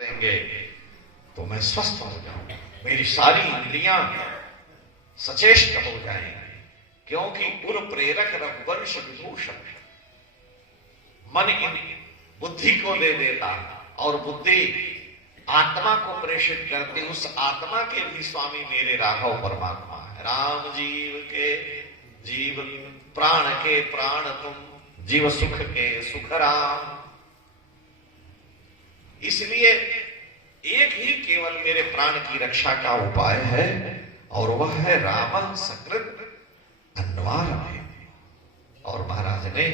देंगे तो मैं स्वस्थ हो जाऊंगा, मेरी सारी इंद्रियां सचेष्ट हो जाएंगी, क्योंकि उन प्रेरक रघुवंश विभूषण मन इन बुद्धि को दे देता और बुद्धि आत्मा को प्रेषित करती। उस आत्मा के भी स्वामी मेरे राघव परमात्मा है। राम जीव प्राण के प्राण तुम, जीव सुख के सुख राम। इसलिए एक ही केवल मेरे प्राण की रक्षा का उपाय है और वह है राम सकृत अन्वार में। और महाराज ने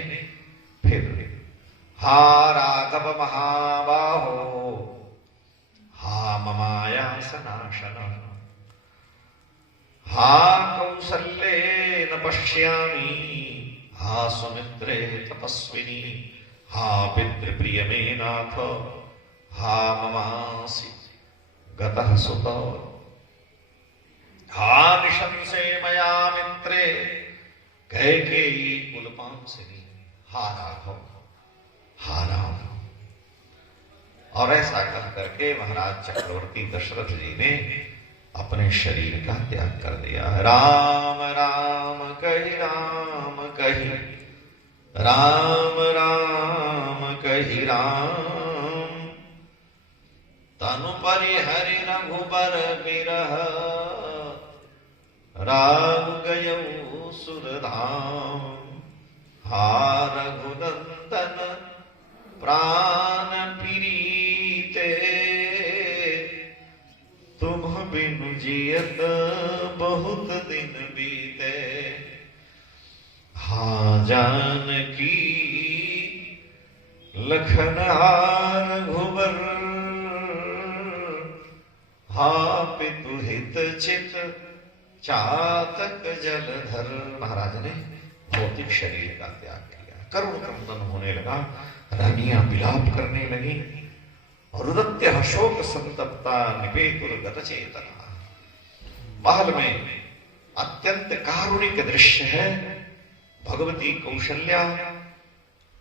फिर हा राघव महाबाहो हा ममायास नाशन हा कौसल्ये न पश्यामि हा सुमित्रे तपस्विनी हा पितृप्रिय मे नाथ हा ममासि गतः सुत हा निशंसे मया मित्रे कैकेयी कुलपांसिनी हा राघव हा राम। और ऐसा कह करके महाराज चक्रवर्ती दशरथ जी ने अपने शरीर का त्याग कर दिया। राम राम कहि राम कहि राम राम कहि राम, तनु परिहरि रघुबर बिरह राम गयौ सुरधाम। हा रघुनंदन प्राण पीरीते तुम बिनु जियत बहुत दिन बीते। हा जानकी लखन हार घुबर हा पितु हित चित चातक जलधर। महाराज ने भौतिक शरीर का त्याग किया, करुण क्रंदन होने लगा, रानियां विलाप करने लगी और रुदत्य अशोक संतप्ता निपेतुर गत चेतना। महल में अत्यंत कारुणिक दृश्य है। भगवती कौशल्या,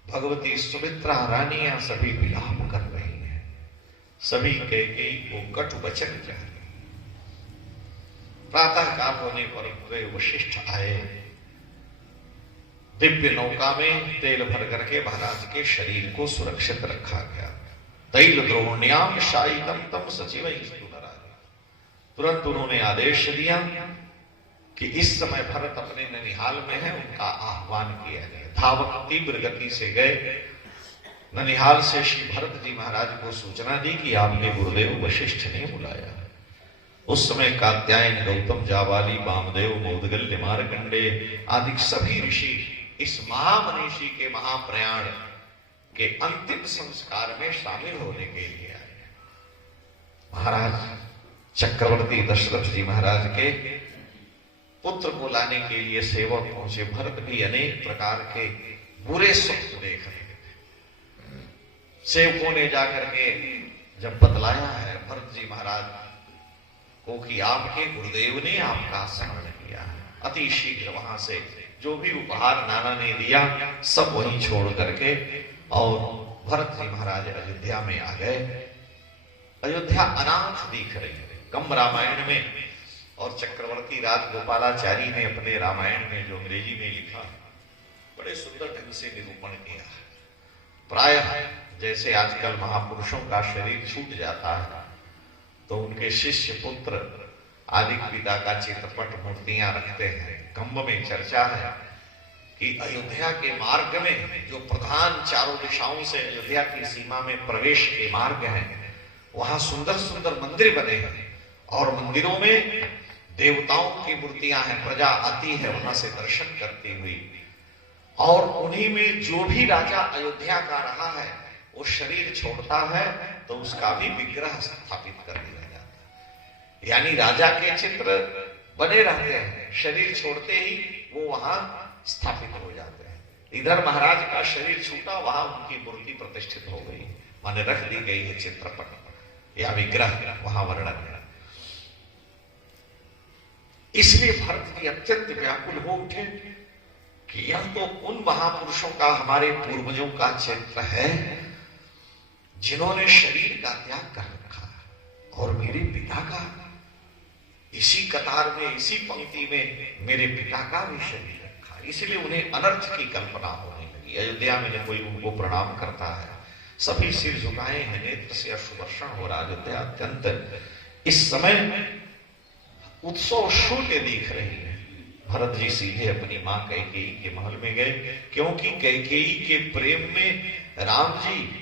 भगवती सुमित्रा, रानियां सभी विलाप कर रही हैं, सभी कैकेयी को कटु वचन कह रही। प्रातः काल होने पर वशिष्ठ आए, दिव्य नौका में तेल भर करके महाराज के शरीर को सुरक्षित रखा गया। तैल द्रोण्याम शायितम तम सचिव। तुरंत उन्होंने आदेश दिया कि इस समय भरत अपने ननिहाल में है, उनका आह्वान किया गया। धावक तीव्र गति से गए, ननिहाल से श्री भरत जी महाराज को सूचना दी कि आपके गुरुदेव वशिष्ठ ने बुलाया। उस समय कात्यायन, गौतम, जाबाली, वामदेव, मोदगल्य, मार्कंडे आदि सभी ऋषि इस महामनीषी के महाप्रयाण के अंतिम संस्कार में शामिल होने के लिए आए। महाराज चक्रवर्ती दशरथ जी महाराज के पुत्र को लाने के लिए सेवक पहुंचे। भरत भी अनेक प्रकार के बुरे स्वप्न देख रहे थे। सेवकों ने जाकर के जब बतलाया है भरत जी महाराज को कि आपके गुरुदेव ने आपका स्मरण किया है, अति शीघ्र वहां से जो भी उपहार नाना ने दिया सब वहीं छोड़ करके और भरत जी महाराज अयोध्या में आ गए। अयोध्या अनाथ दिख रही है कम रामायण में, और चक्रवर्ती राजगोपालाचारी ने अपने रामायण में जो अंग्रेजी में लिखा बड़े सुंदर ढंग से निरूपण किया है। प्रायः जैसे आजकल महापुरुषों का शरीर छूट जाता है तो उनके शिष्य पुत्र आदि पिता का चित्रपट मूर्तियां रखते हैं। कंभ में चर्चा है कि अयोध्या के मार्ग में जो प्रधान चारों दिशाओं से अयोध्या की सीमा में प्रवेश के मार्ग हैं, वहां सुंदर सुंदर मंदिर बने हैं और मंदिरों में देवताओं की मूर्तियां हैं। प्रजा आती है वहां से दर्शन करती हुई, और उन्हीं में जो भी राजा अयोध्या का रहा है वो शरीर छोड़ता है तो उसका भी विग्रह स्थापित कर दिया जाता है। यानी राजा के चित्र बने रहते हैं, शरीर छोड़ते ही वो वहां स्थापित हो जाते हैं। इधर महाराज का शरीर छूटा, वहां उनकी मूर्ति प्रतिष्ठित हो गई, माने रख दी गई है चित्रपट या विग्रह वहां वर्णन। इसलिए भरत जी अत्यंत व्याकुल हो उठे कि यह तो उन महापुरुषों का, हमारे पूर्वजों का चित्र है जिन्होंने शरीर का त्याग कर मेरे पिता का इसी कतार में, इसी पंक्ति में मेरे पिता का भी शरीर रखा, इसलिए उन्हें अनर्थ की कल्पना होने लगी। अयोध्या में कोई उनको प्रणाम करता है, सभी सिर झुकाए हैं, नेत्र से अश्रुवर्षण हो रहा। अयोध्या अत्यंत इस समय उत्सव शून्य दिख रही है। भरत जी सीधे अपनी मां कैकेयी के महल में गए, क्योंकि कैकेयी के प्रेम में राम जी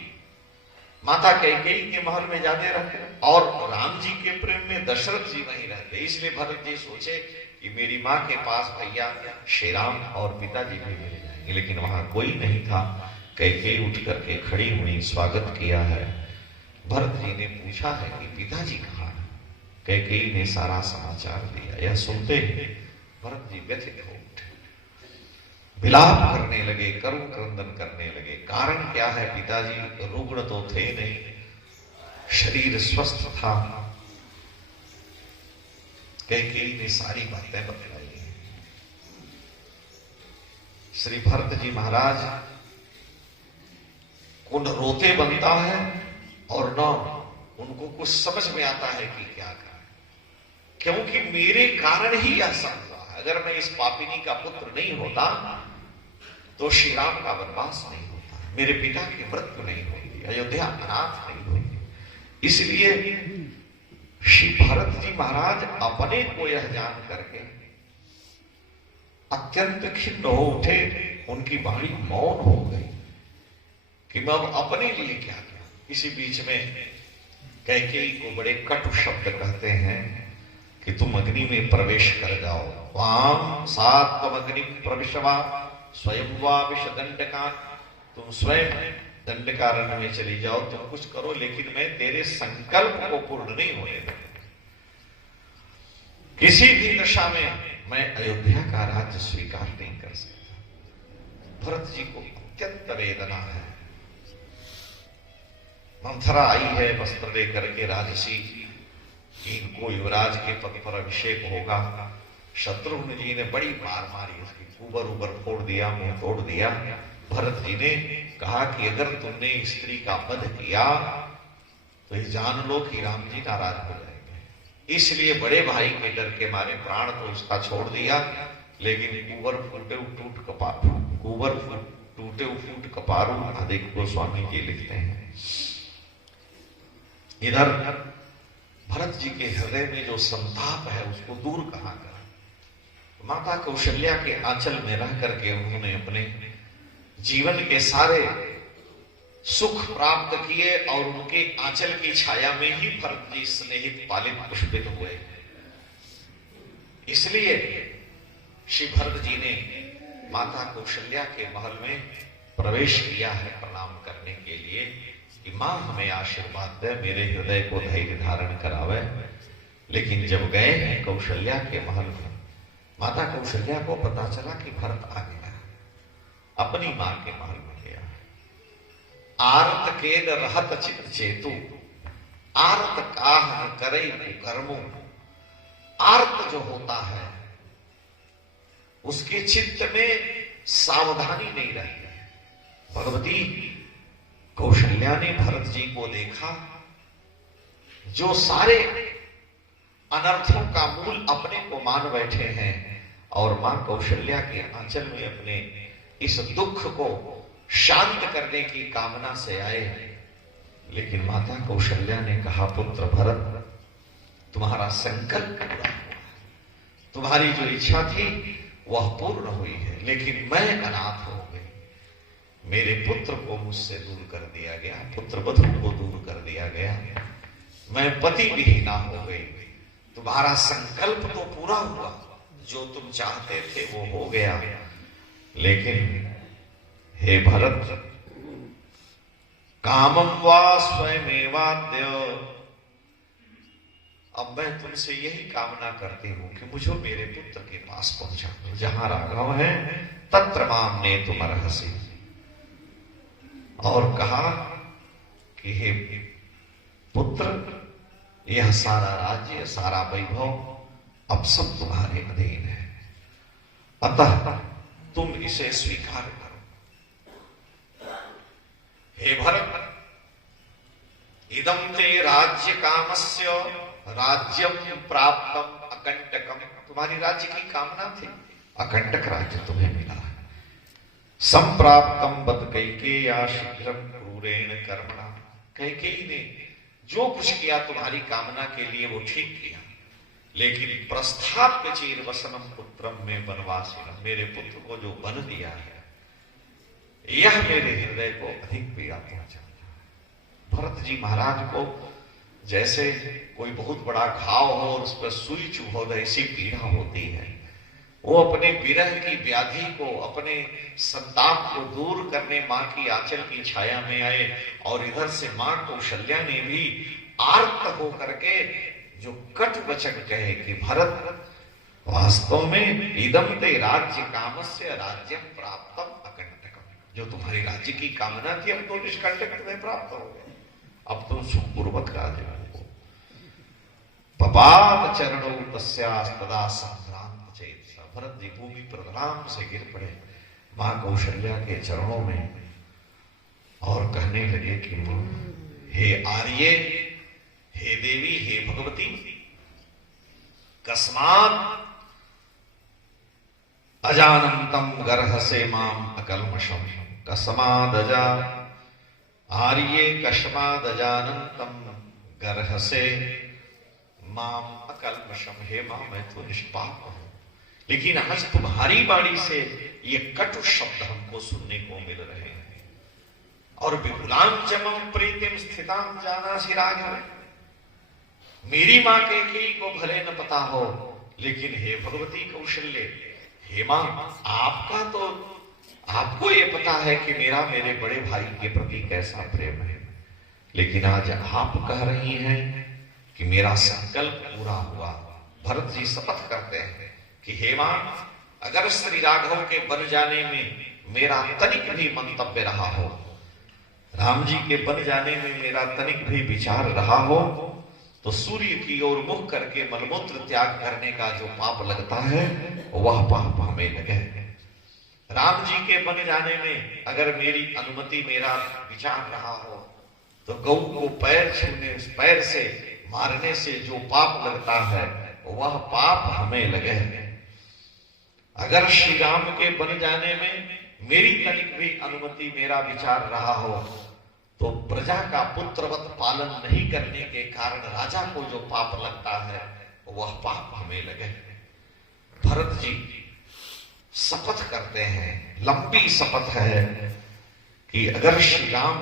माता कैकेयी के महल में जाते रहते और राम जी के प्रेम में दशरथ जी वहीं रहते। इसलिए भरत जी सोचे कि मेरी माँ के पास भैया श्री राम और पिताजी भी मिल जाएंगे, लेकिन वहां कोई नहीं था। कैकेयी उठ करके खड़ी हुई, स्वागत किया है। भरत जी ने पूछा है कि पिताजी कहाँ है? कैकेयी ने सारा समाचार दिया। यह सुनते ही भरत जी व्यथित हो उठे, विलाप करने लगे, करुण क्रंदन करने लगे। कारण क्या है? पिताजी रुग्ण तो थे नहीं, शरीर स्वस्थ था। कैकेयी ने सारी बातें बतलाई। श्री भरत जी महाराज को न रोते बनता है और न उनको कुछ समझ में आता है कि क्या करें, क्योंकि मेरे कारण ही ऐसा हुआ है। अगर मैं इस पापिनी का पुत्र नहीं होता तो श्री राम का वनवास नहीं होता, मेरे पिता की मृत्यु नहीं होती, अयोध्या अनाथ नहीं होती। इसलिए श्री भरत जी महाराज अपने को यह जान करके अत्यंत खिन्न हो उठे। उनकी वाणी मौन हो गई कि मैं अब अपने लिए क्या करूं। इसी बीच में कैकेयी को बड़े कटु शब्द कहते हैं कि तुम अग्नि में प्रवेश कर जाओ। वाम सात्वम अग्नि प्रविशवा स्वयं वा विष दंडका, तुम स्वयं दंडकारण्य में चली जाओ, तुम कुछ करो, लेकिन मैं तेरे संकल्प को पूर्ण नहीं होने दूंगा। किसी भी दशा में मैं अयोध्या का राज्य स्वीकार नहीं कर सकता। भरत जी को अत्यंत वेदना है। मंथरा आई है वस्त्र लेकर के राजसी, इनको युवराज के पद पर अभिषेक होगा। शत्रुघ्न जी ने बड़ी मार मारी, उसकी कुबर उबर फोड़ दिया, मुंह तोड़ दिया। भरत जी ने कहा कि अगर तुमने स्त्री का वध किया तो ये जान लो कि राम जी नाराज हो जाएंगे। इसलिए बड़े भाई के डर के मारे प्राण तो उसका छोड़ दिया, लेकिन कुबर फूटे टूट कपारू, कुबर टूटे फूट कपारू, अधिक गोस्वामी जी लिखते हैं। इधर भरत जी के हृदय में जो संताप है उसको दूर कहां करें। माता कौशल्या के आंचल में रह करके उन्होंने अपने जीवन के सारे सुख प्राप्त किए और उनके आंचल की छाया में ही भरत जी स्नेहित पालित पुष्पित हुए। इसलिए श्री भरत जी ने माता कौशल्या के महल में प्रवेश किया है प्रणाम करने के लिए कि मां हमें आशीर्वाद दे, मेरे हृदय को धैर्य धारण करावे। लेकिन जब गए हैं कौशल्या के महल में, माता कौशल्या को पता चला कि भरत आ गया, अपनी मां के महल में गया। आर्त केन रहत चित चेतु, आर्त काह करे कर्मो। आर्त जो होता है उसके चित्त में सावधानी नहीं रहती है। भगवती कौशल्या ने भरत जी को देखा, जो सारे अनर्थों का मूल अपने को मान बैठे हैं, और मां कौशल्या के आंचल में अपने इस दुख को शांत करने की कामना से आए। लेकिन माता कौशल्या ने कहा, पुत्र भरत, तुम्हारा संकल्प पूरा हुआ, तुम्हारी जो इच्छा थी वह पूर्ण हुई है, लेकिन मैं अनाथ हो गई। मेरे पुत्र को मुझसे दूर कर दिया गया, पुत्र वधु को दूर कर दिया गया, मैं पति विहीना हो गई। तुम्हारा संकल्प तो पूरा हुआ, जो तुम चाहते थे वो हो गया, लेकिन हे भरत, कामम वा स्वयमेवाद्य, अब मैं तुमसे यही कामना करती हूं कि मुझे मेरे पुत्र के पास पहुंचा दो। जहां राघव है तत्र माम ने तुम रहसी। और कहा कि हे पुत्र, यह सारा राज्य, सारा वैभव अब सब तुम्हारे अधीन है, अतः तुम इसे स्वीकार करो। हे भरत, इदं ते राज्य कामस्य राज्यम प्राप्तम अकंटकम, तुम्हारी राज्य की कामना थी, अकंटक राज्य तुम्हें मिला है। संप्राप्तम बद कैकेय्या शीघ्रम क्रूरेण कर्मणा, कैकेयी ने जो कुछ किया तुम्हारी कामना के लिए वो ठीक किया, लेकिन प्रस्थाप्य चीर वसनम पुत्रम में वनवासिनम, मेरे पुत्र को जो वन दिया है यह मेरे हृदय को अधिक पीड़ा पहुंचा। भरत जी महाराज को जैसे कोई बहुत बड़ा घाव हो और उस पर सुई चुभो ऐसी पीड़ा होती है। वो अपने विरह की व्याधि को, अपने संताप को दूर करने मां की आंचल की छाया में आए, और इधर से मां कौशल्या ने भी आर्त हो करके जो कटु वचन कहे कि भरत वास्तव में इदम ते राज्य कामस्य राज्यम प्राप्तम अकंटकम, जो तुम्हारी राज्य की कामना थी अब तो निष्कंटक तुम्हें प्राप्त हो गए, अब तुम सुखपूर्वक राज्य हो। पपात चरणों तस्यास्तदा संभ्रांत चेत, भरत जी भूमि पर आराम से गिर पड़े मां कौशल्या के चरणों में और कहने लगे कि हे आर्ये, हे देवी, हे भगवती, कस्मात् अजानंतम गर्हसे माम अकल्मषम, कस्मादजा आर्ये कस्मादजानंतम गर्हसे माम अकल्मषम, हे मां मैं तो निष्पाप हूं, लेकिन आज तुम्हारी वाणी से ये कटु शब्द हमको सुनने को मिल रहे हैं। और विपुलांचमम प्रीतिम स्थितां जानासि राघव, मेरी मां कैकेयी को भले न पता हो, लेकिन हे भगवती कौशल्य, हे मां आपका तो, आपको ये पता है कि मेरा मेरे बड़े भाई के प्रति कैसा प्रेम है, लेकिन आज आप कह रही हैं कि मेरा संकल्प पूरा हुआ। भरत जी शपथ करते हैं कि हे मां, अगर श्री राघव के बन जाने में मेरा तनिक भी मंतव्य रहा हो, राम जी के बन जाने में मेरा तनिक भी विचार रहा हो, तो सूर्य की ओर मुख करके मलमूत्र त्याग करने का जो पाप लगता है वह पाप हमें लगे। राम जी के बन जाने में अगर मेरी अनुमति, मेरा विचार रहा हो, तो गौ को पैर छूने, पैर से मारने से जो पाप लगता है वह पाप हमें लगे। अगर श्री राम के बन जाने में मेरी तनिक भी अनुमति, मेरा विचार रहा हो, तो प्रजा का पुत्रवत पालन नहीं करने के कारण राजा को जो पाप लगता है वह पाप हमें लगे। भरत जी शपथ करते हैं, लंबी शपथ है कि अगर श्री राम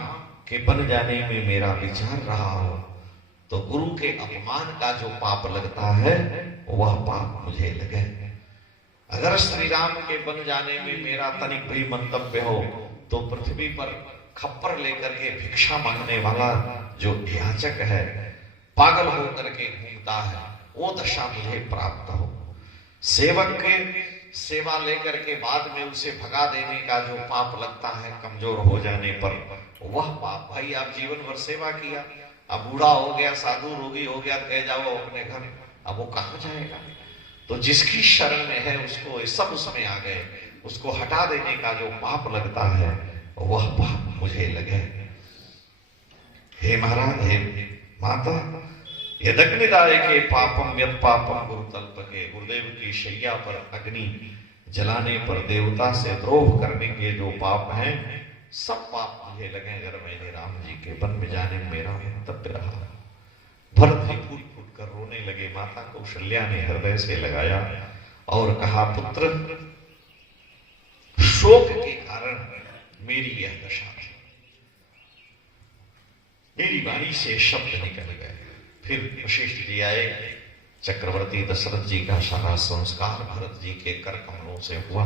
के बन जाने में मेरा विचार रहा हो, तो गुरु के अपमान का जो पाप लगता है वह पाप मुझे लगे। अगर श्री राम के बन जाने में मेरा तनिक भी मंतव्य हो, तो पृथ्वी पर खप्पर लेकर के भिक्षा मांगने वाला जो याचक है, पागल होकर के घूमता है, वो दशा मुझे प्राप्त हो। सेवक के सेवा लेकर के बाद में उसे भगा देने का जो पाप लगता है कमजोर हो जाने पर, वह पाप, भाई आप जीवन भर सेवा किया, अब बूढ़ा हो गया, साधु रोगी हो गया, कह जाओ अपने घर, अब वो कहां जाएगा? तो जिसकी शरण में है उसको ये सब उसमें आ गए, उसको हटा देने का जो पाप लगता है वह पाप मुझे लगे। हे महाराज, हे माता, यदग्निदाय के पापम यद पापम गुरुतल्प के, गुरुदेव की शैया पर अग्नि जलाने पर देवता से द्रोह करने के जो पाप हैं सब पाप मुझे लगे अगर मैंने राम जी के वन में जाने में मेरा मंतव्य रहा। भरत जी फूट फूट कर रोने लगे। माता कौशल्या ने हृदय से लगाया और कहा, पुत्र, शोक के कारण मेरी यह दशा थी, मेरी वाणी से शब्द निकल गए। फिर वशिष्ठ जी आए, चक्रवर्ती दशरथ जी का सारा संस्कार भरत जी के कर कमलों से हुआ।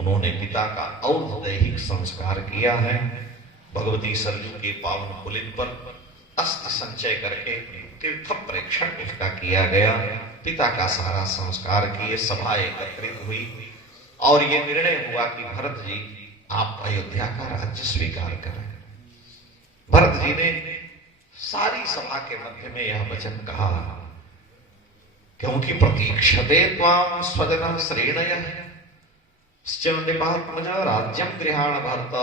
उन्होंने पिता का औदैहिक संस्कार किया है। भगवती सरजू के पावन पुलिन पर अस्त संचय करके तीर्थ प्रेक्षण उसका किया गया। पिता का सारा संस्कार किए, सभा एकत्रित हुई और ये निर्णय हुआ कि भरत जी आप अयोध्या का राज्य स्वीकार करें। भरत जी ने सारी सभा के मध्य में यह वचन कहा, क्योंकि प्रतीक्षते त्वां स्वजन श्रेणयः निपात्मज राज्यम गृहाण भरत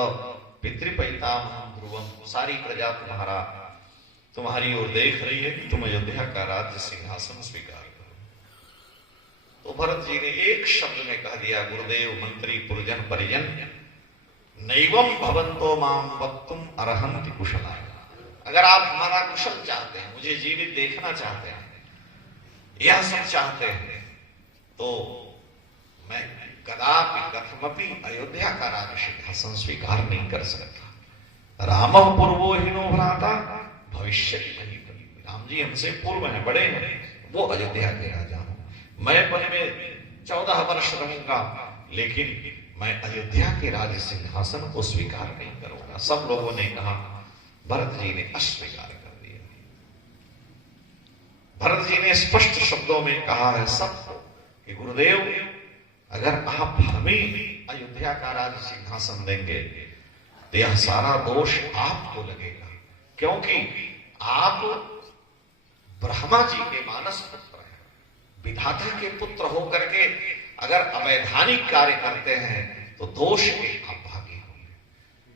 पितृपैतामहं ध्रुवम। सारी प्रजा तुम्हारा तुम्हारी ओर देख रही है कि तुम अयोध्या का राज्य सिंहासन स्वीकार करो। तो भरत जी ने एक शब्द में कह दिया, गुरुदेव मंत्री पुरजन परिजन नैवम भवंतो माम वक्तुम अर्हन्ति कुशला। अगर आप हमारा कुशल चाहते हैं, मुझे जीवित देखना चाहते हैं, यह सब चाहते हैं, तो मैं कदापि कथमपि अयोध्या का राज्य सिंहासन स्वीकार नहीं कर सकता। रामः पूर्वो हिनो भ्राता भविष्यति नहीं। राम जी हमसे पूर्व हैं, बड़े हैं, वो अयोध्या के राजा हूं। मैं वन में 14 वर्ष रहूंगा, लेकिन मैं अयोध्या के राज्य सिंहासन को स्वीकार नहीं करूंगा। सब लोगों ने कहा, भरत जी ने अस्वीकार कर दिया। भरत जी ने स्पष्ट शब्दों में कहा है सबको कि गुरुदेव अगर आप हमें अयोध्या का राज्य सिंहासन देंगे तो यह सारा दोष आपको लगेगा, क्योंकि आप ब्रह्मा जी के मानस पुत्र हैं। विधाता के पुत्र होकर के अगर अवैधानिक कार्य करते हैं तो दोष के आप भागी होंगे,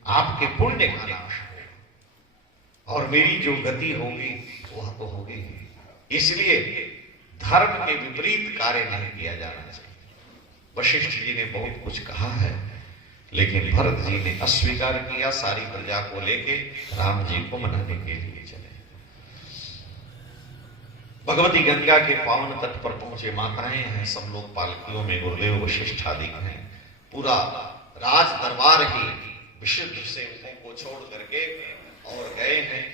आपके पुण्य का नाश होगा और मेरी जो गति होगी वह तो होगी। इसलिए धर्म के विपरीत कार्य नहीं किया जाना चाहिए। वशिष्ठ जी ने बहुत कुछ कहा है, लेकिन भरत जी ने अस्वीकार किया। सारी प्रजा को लेके राम जी को मनाने के लिए चले। भगवती गंगा के पावन तट पर पहुंचे, माताएं हैं, सब लोग पालकियों में, गुरुदेव वशिष्ठ आदि हैं, पूरा राज दरबार ही विशुद्ध सेवकों को छोड़ करके और गए हैं।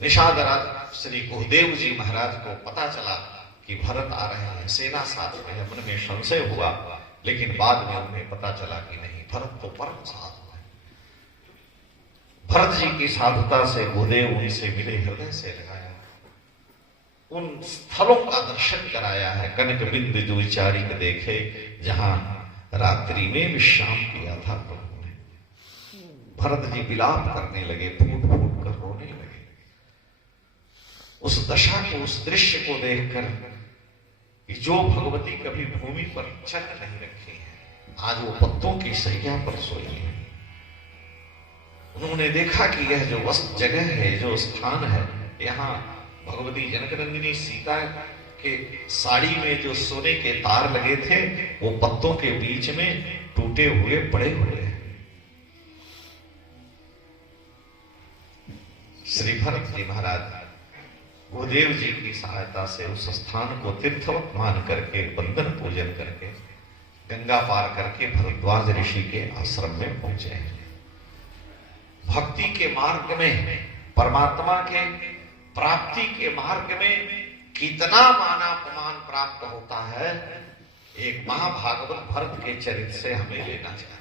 निषाद राज श्री गुरुदेव जी महाराज को पता चला कि भरत आ रहे हैं, सेना साथ में है। मन में संशय हुआ, लेकिन बाद में उन्हें पता चला कि नहीं, भरत तो परम साधु है। भरत जी की साधुता से गुरुदेव उनसे मिले, हृदय से लगाया, उन स्थलों का दर्शन कराया है। कनक बिंद जो विचारिक देखे, जहां रात्रि में विश्राम किया था प्रभु ने। भरत जी विलाप करने लगे, फूट फूट कर रोने लगे। उस दशा को, उस दृश्य को देखकर कि जो भगवती कभी भूमि पर चल नहीं रखी है, आज वो पत्तों की सैया पर सोई है। उन्होंने देखा कि यह जो वस्त जगह है, जो स्थान है, यहाँ भगवती जनकनंदिनी सीता के साड़ी में जो सोने के तार लगे थे, वो पत्तों के बीच में टूटे हुए पड़े हुए हैं। श्री भरत जी महाराज गुरुदेव जी की सहायता से उस स्थान को तीर्थवत मान करके, बंदन पूजन करके, गंगा पार करके भरद्वाज ऋषि के आश्रम में पहुंचे हैं। भक्ति के मार्ग में, परमात्मा के प्राप्ति के मार्ग में कितना मान अपमान प्राप्त होता है, एक महाभागवत भरत के चरित्र से हमें लेना चाहिए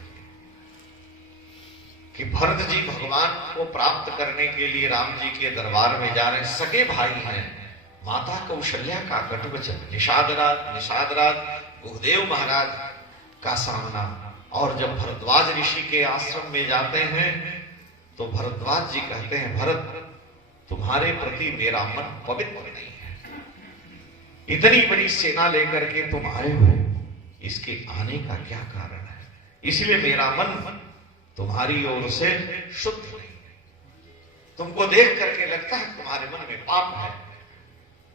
कि भरत जी भगवान को प्राप्त करने के लिए राम जी के दरबार में जा रहे हैं। सगे भाई हैं, माता कौशल्या का कटुवचन, निषाद राज गुरुदेव महाराज का सामना। और जब भरद्वाज ऋषि के आश्रम में जाते हैं तो भरद्वाज जी कहते हैं, भरत तुम्हारे प्रति मेरा मन पवित्र नहीं है। इतनी बड़ी सेना लेकर के तुम आए हो, इसके आने का क्या कारण है? इसलिए मेरा मन तुम्हारी ओर से शुद्ध नहीं है। तुमको देख करके लगता है तुम्हारे मन में पाप है।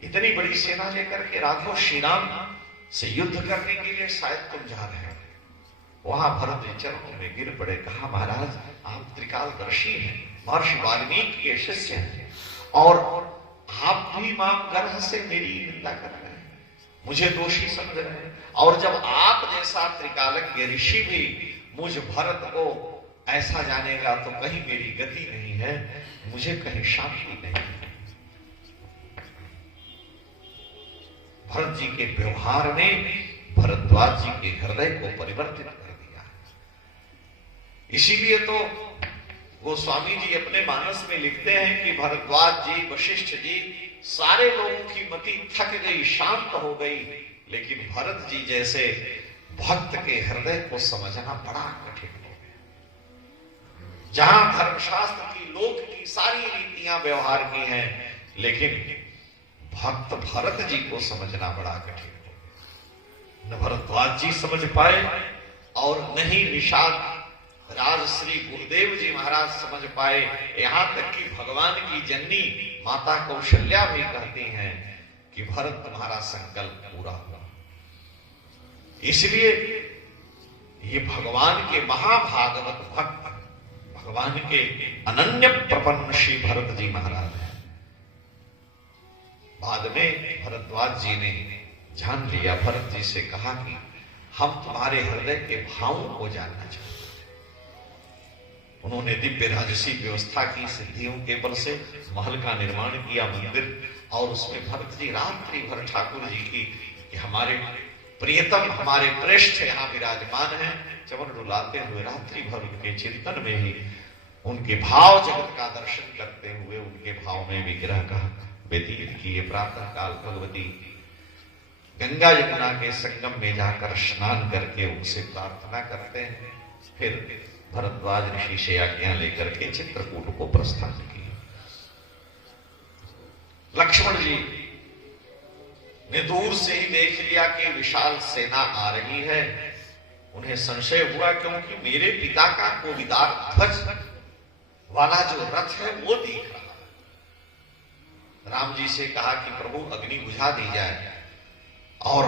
इतनी बड़ी सेना लेकर के राघव श्री राम से युद्ध करने के लिए शायद तुम जा रहे हो। वहां भरत जी चरणों में गिर पड़े, कहा महाराज आप त्रिकालदर्शी हैं, महर्षि वाल्मीकि के शिष्य हैं, और आप भी मां गर्भ से मेरी निंदा कर रहे हैं, मुझे दोषी समझ रहे हैं। और जब आप जैसा त्रिकालज्ञ ऋषि भी मुझ भरत को ऐसा जानेगा तो कहीं मेरी गति नहीं है, मुझे कहीं शांति नहीं है। भरत जी के व्यवहार ने भरद्वाज जी के हृदय को परिवर्तित कर दिया। इसीलिए तो गोस्वामी जी अपने मानस में लिखते हैं कि भरद्वाज जी, वशिष्ठ जी, सारे लोगों की मति थक गई, शांत हो गई, लेकिन भरत जी जैसे भक्त के हृदय को समझना बड़ा कठिन हो गया। जहां धर्मशास्त्र की, लोक की सारी रीतियां व्यवहार की हैं, लेकिन भक्त भरत जी को समझना बड़ा कठिन हो गया। न भरद्वाज जी समझ पाए और न ही निषाद राज श्री गुरुदेव जी महाराज समझ पाए। यहां तक कि भगवान की जननी माता कौशल्या भी कहती हैं कि भरत तुम्हारा संकल्प पूरा हुआ। इसलिए ये भगवान के महाभागवत भक्त, भगवान के अनन्य प्रपन्न श्री भरत जी महाराज हैं। बाद में भरद्वाज जी ने जान लिया, भरत जी से कहा कि हम तुम्हारे हृदय के भावों को जानना चाहते हैं। उन्होंने दिव्य राजसी व्यवस्था की, सिद्धियों के बल से महल का निर्माण किया, मंदिर, और उसमें भरत जी रात्रि भर ठाकुर जी की कि हमारे प्रियतम, हमारे प्रेष्ठ यहाँ विराजमान हैं, चवन डुलाते हुए रात्रि भर उनके चिंतन में ही उनके भाव जगत का दर्शन करते हुए उनके भाव में विग्रह का व्यतीत किए। प्रातः काल भगवती गंगा यमुना के संगम में जाकर स्नान करके उनसे प्रार्थना करते हैं। फिर भरद्वाज ऋषि से आज्ञा लेकर के चित्रकूट को प्रस्थान किया। लक्ष्मण जी ने दूर से ही देख लिया कि विशाल सेना आ रही है। उन्हें संशय हुआ, क्योंकि मेरे पिता का कोविदार ध्वज वाला जो रथ है वो दिख रहा है। राम जी से कहा कि प्रभु अग्नि बुझा दी जाए और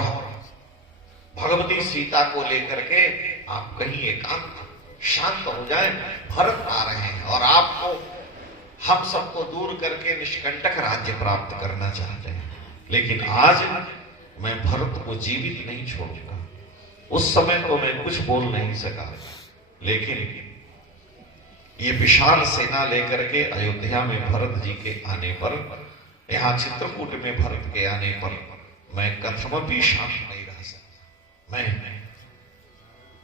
भगवती सीता को लेकर के आप कहीं एकांत शांत हो जाए। भरत आ रहे हैं और आपको, हम सबको दूर करके निष्कंटक राज्य प्राप्त करना चाहते हैं, लेकिन आज मैं भरत को जीवित नहीं छोड़ूंगा। उस समय तो मैं कुछ बोल नहीं सका, लेकिन ये विशाल सेना लेकर के अयोध्या में भरत जी के आने पर, यहाँ चित्रकूट में भरत के आने पर मैं कथमपि शांत नहीं रह सकता। मैं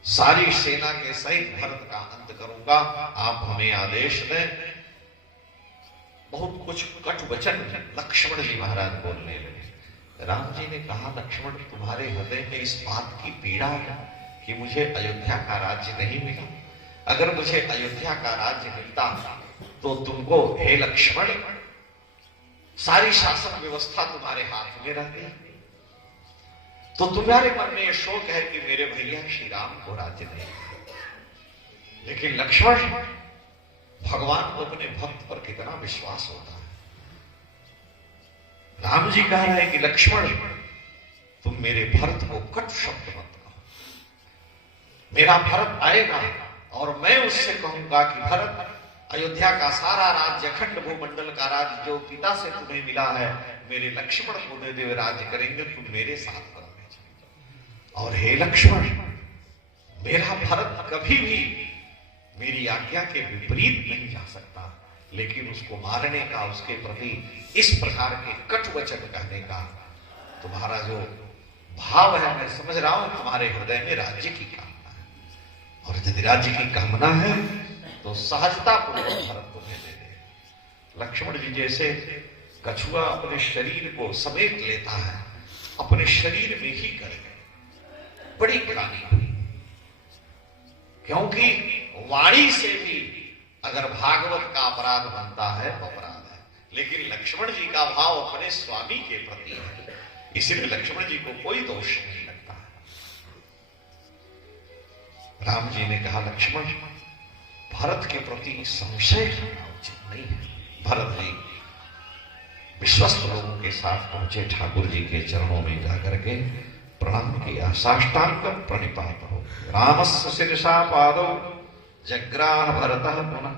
सारी सेना के सहित भरत का अंत करूंगा। आप हमें आदेश दें। बहुत कुछ कट वचन लक्ष्मण जी महाराज बोलने लगे। राम जी ने कहा, लक्ष्मण तुम्हारे हृदय में इस बात की पीड़ा है कि मुझे अयोध्या का राज्य नहीं मिला। अगर मुझे अयोध्या का राज्य मिलता तो तुमको, हे लक्ष्मण, सारी शासन व्यवस्था तुम्हारे हाथ में रहती, तो तुम्हारे मन में यह शोक है कि मेरे भैया श्री राम को राज्य नहीं। लेकिन लक्ष्मण, भगवान को अपने भक्त पर कितना विश्वास होता है। राम जी कह रहे हैं कि लक्ष्मण, तुम मेरे भरत को कट शब्द मत कहो। मेरा भरत आएगा और मैं उससे कहूंगा कि भरत, अयोध्या का सारा राज्य, अखंड भूमंडल का राज्य जो पिता से तुम्हें मिला है, मेरे लक्ष्मण को दे देव राज्य करेंगे, तुम मेरे साथ करने। और हे लक्ष्मण, मेरा भरत कभी भी मेरी आज्ञा के विपरीत नहीं जा सकता, लेकिन उसको मारने का, उसके प्रति इस प्रकार के कट वचन कहने का तुम्हारा जो भाव है, मैं समझ रहा हूं तुम्हारे हृदय में राज्य की कामना है, और यदि राज्य की कामना है तो सहजता पूर्वक भरत तुम्हें दे दे। लक्ष्मण जी जैसे कछुआ अपने शरीर को समेट लेता है, अपने शरीर में ही कर गए। बड़ी ग्लानि हुई, क्योंकि वाणी से भी अगर भागवत का अपराध बनता है तो अपराध है, लेकिन लक्ष्मण जी का भाव अपने स्वामी के प्रति है, इसलिए लक्ष्मण जी को कोई दोष नहीं लगता है। राम जी ने कहा, लक्ष्मण, भरत के प्रति संशय करना उचित नहीं है। भरत जी विश्वस्त लोगों के साथ पहुंचे, ठाकुर जी के चरणों में जाकर के प्रणाम किया, साष्टांग प्रणिपात हो। रामस्य शिरसा पादौ जग्राह भरतः पुनः।